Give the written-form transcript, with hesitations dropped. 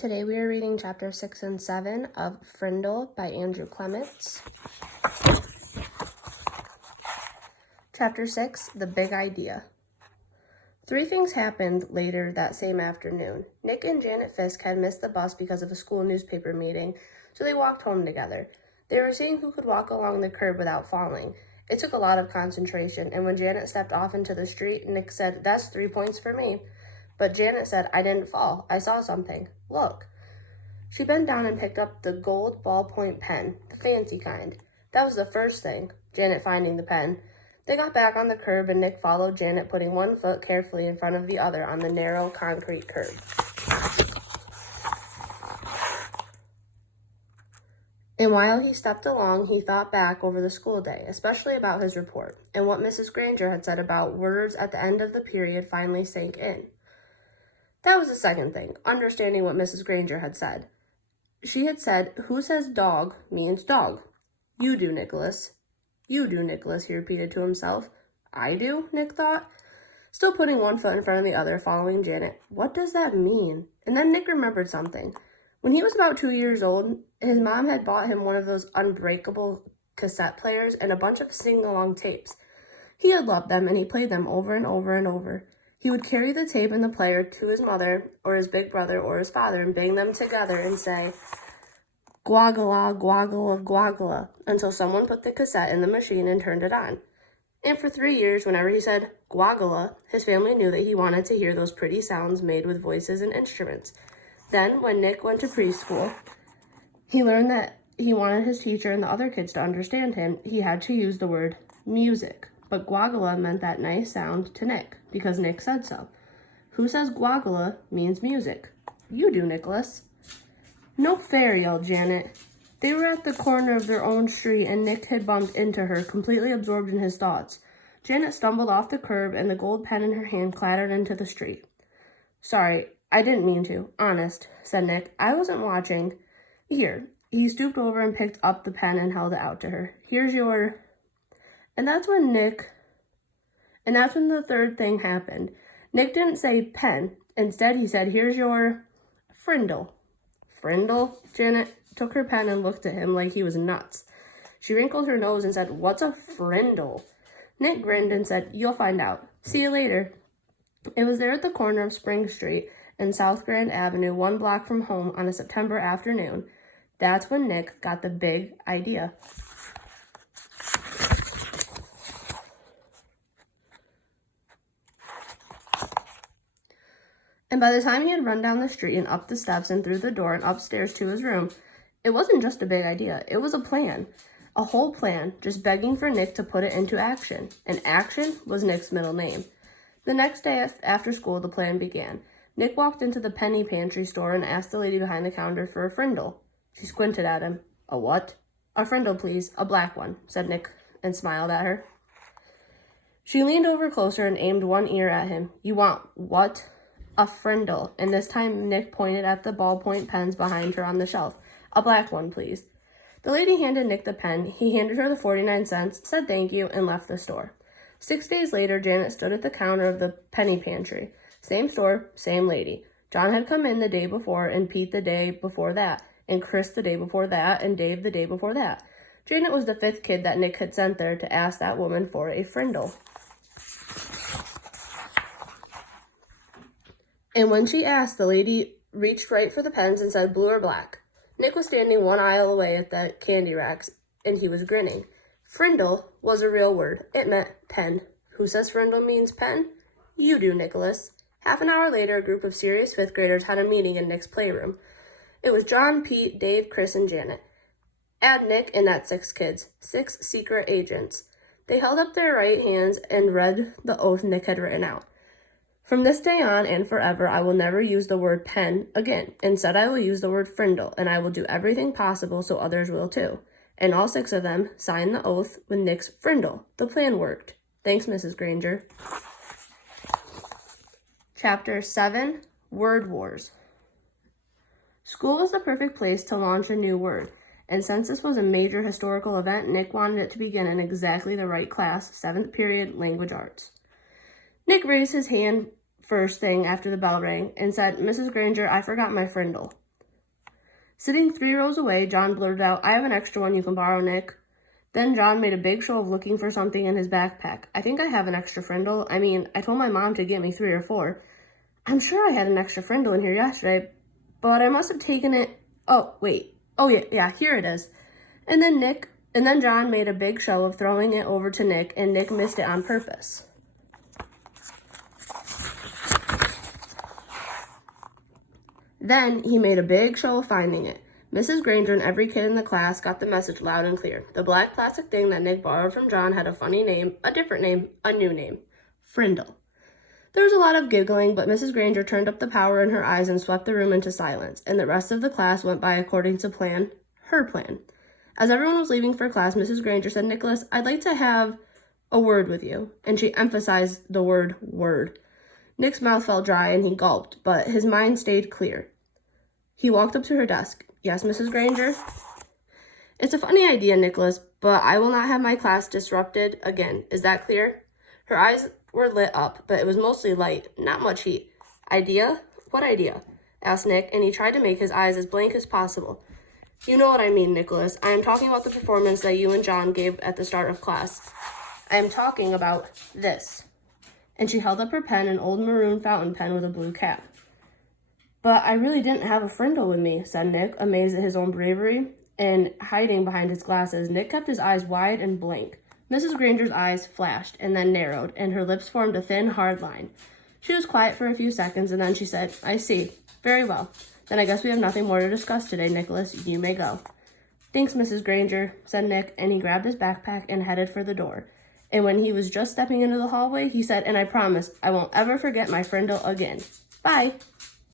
Today we are reading chapter 6 and 7 of Frindle by Andrew Clements. Chapter 6, The Big Idea. 3 things happened later that same afternoon. Nick and Janet Fisk had missed the bus because of a school newspaper meeting, so they walked home together. They were seeing who could walk along the curb without falling. It took a lot of concentration, and when Janet stepped off into the street, Nick said, "That's 3 points for me." But Janet said, "I didn't fall. I saw something. Look." She bent down and picked up the gold ballpoint pen, the fancy kind. That was the first thing, Janet finding the pen. They got back on the curb and Nick followed Janet, putting one foot carefully in front of the other on the narrow concrete curb. And while he stepped along, he thought back over the school day, especially about his report, and what Mrs. Granger had said about words at the end of the period finally sank in. That was the second thing, understanding what Mrs. Granger had said. She had said, "Who says dog means dog?" "You do, Nicholas." "You do, Nicholas," he repeated to himself. "I do," Nick thought, still putting one foot in front of the other, following Janet. What does that mean? And then Nick remembered something. When he was about 2 years old, his mom had bought him one of those unbreakable cassette players and a bunch of sing-along tapes. He had loved them, and he played them over and over and over. He would carry the tape and the player to his mother or his big brother or his father and bang them together and say, "Guagala, guagala, guagala," until someone put the cassette in the machine and turned it on. And for 3 years, whenever he said guagala, his family knew that he wanted to hear those pretty sounds made with voices and instruments. Then, when Nick went to preschool, he learned that he wanted his teacher and the other kids to understand him. He had to use the word music. But guagala meant that nice sound to Nick, because Nick said so. Who says guagala means music? You do, Nicholas. "No fair," yelled Janet. They were at the corner of their own street, and Nick had bumped into her, completely absorbed in his thoughts. Janet stumbled off the curb, and the gold pen in her hand clattered into the street. "Sorry, I didn't mean to, honest," said Nick. "I wasn't watching. Here." He stooped over and picked up the pen and held it out to her. "Here's your..." And that's when the third thing happened. Nick didn't say pen. Instead, he said, "Here's your Frindle." "Frindle?" Janet took her pen and looked at him like he was nuts. She wrinkled her nose and said, "What's a Frindle?" Nick grinned and said, "You'll find out. See you later." It was there at the corner of Spring Street and South Grand Avenue, 1 block from home, on a September afternoon. That's when Nick got the big idea. And by the time he had run down the street and up the steps and through the door and upstairs to his room, it wasn't just a big idea. It was a plan. A whole plan, just begging for Nick to put it into action. And action was Nick's middle name. The next day after school, the plan began. Nick walked into the penny pantry store and asked the lady behind the counter for a Frindle. She squinted at him. "A what?" "A Frindle, please. A black one," said Nick, and smiled at her. She leaned over closer and aimed one ear at him. "You want what?" "A Frindle," and this time Nick pointed at the ballpoint pens behind her on the shelf. "A black one, please." The lady handed Nick the pen. He handed her the 49 cents, said thank you, and left the store. 6 days later, Janet stood at the counter of the penny pantry. Same store, same lady. John had come in the day before, and Pete the day before that, and Chris the day before that, and Dave the day before that. Janet was the 5th kid that Nick had sent there to ask that woman for a Frindle. And when she asked, the lady reached right for the pens and said blue or black. Nick was standing 1 aisle away at the candy racks, and he was grinning. Frindle was a real word. It meant pen. Who says Frindle means pen? You do, Nicholas. Half an hour later, a group of serious 5th graders had a meeting in Nick's playroom. It was John, Pete, Dave, Chris, and Janet. Add Nick, and that's 6 kids. 6 secret agents. They held up their right hands and read the oath Nick had written out. "From this day on and forever, I will never use the word pen again. Instead, I will use the word Frindle, and I will do everything possible so others will too." And all 6 of them signed the oath with Nick's Frindle. The plan worked. Thanks, Mrs. Granger. Chapter 7, Word Wars. School was the perfect place to launch a new word, and since this was a major historical event, Nick wanted it to begin in exactly the right class, 7th period, language arts. Nick raised his hand first thing after the bell rang and said, "Mrs. Granger, I forgot my Frindle." Sitting 3 rows away, John blurted out, "I have an extra one you can borrow, Nick." Then John made a big show of looking for something in his backpack. "I think I have an extra Frindle. I mean, I told my mom to get me 3 or 4. I'm sure I had an extra Frindle in here yesterday, but I must have taken it. Oh, wait. Oh, yeah, here it is." And then John made a big show of throwing it over to Nick, and Nick missed it on purpose. Then he made a big show of finding it. Mrs. Granger and every kid in the class got the message loud and clear. The black plastic thing that Nick borrowed from John had a funny name, a different name, a new name. Frindle. There was a lot of giggling, but Mrs. Granger turned up the power in her eyes and swept the room into silence, and the rest of the class went by according to plan, her plan. As everyone was leaving for class, Mrs. Granger said, "Nicholas, I'd like to have a word with you," and she emphasized the word word. Nick's mouth felt dry and he gulped, but his mind stayed clear. He walked up to her desk. "Yes, Mrs. Granger?" "It's a funny idea, Nicholas, but I will not have my class disrupted again. Is that clear?" Her eyes were lit up, but it was mostly light, not much heat. "Idea? What idea?" asked Nick, and he tried to make his eyes as blank as possible. "You know what I mean, Nicholas. I am talking about the performance that you and John gave at the start of class. I am talking about this." And she held up her pen, an old maroon fountain pen with a blue cap. "But I really didn't have a Frindle with me," said Nick, amazed at his own bravery. And hiding behind his glasses, Nick kept his eyes wide and blank. Mrs. Granger's eyes flashed and then narrowed, and her lips formed a thin, hard line. She was quiet for a few seconds, and then she said, "I see. Very well. Then I guess we have nothing more to discuss today, Nicholas. You may go." "Thanks, Mrs. Granger," said Nick, and he grabbed his backpack and headed for the door. And when he was just stepping into the hallway, he said, "And I promise I won't ever forget my Frindle again. Bye."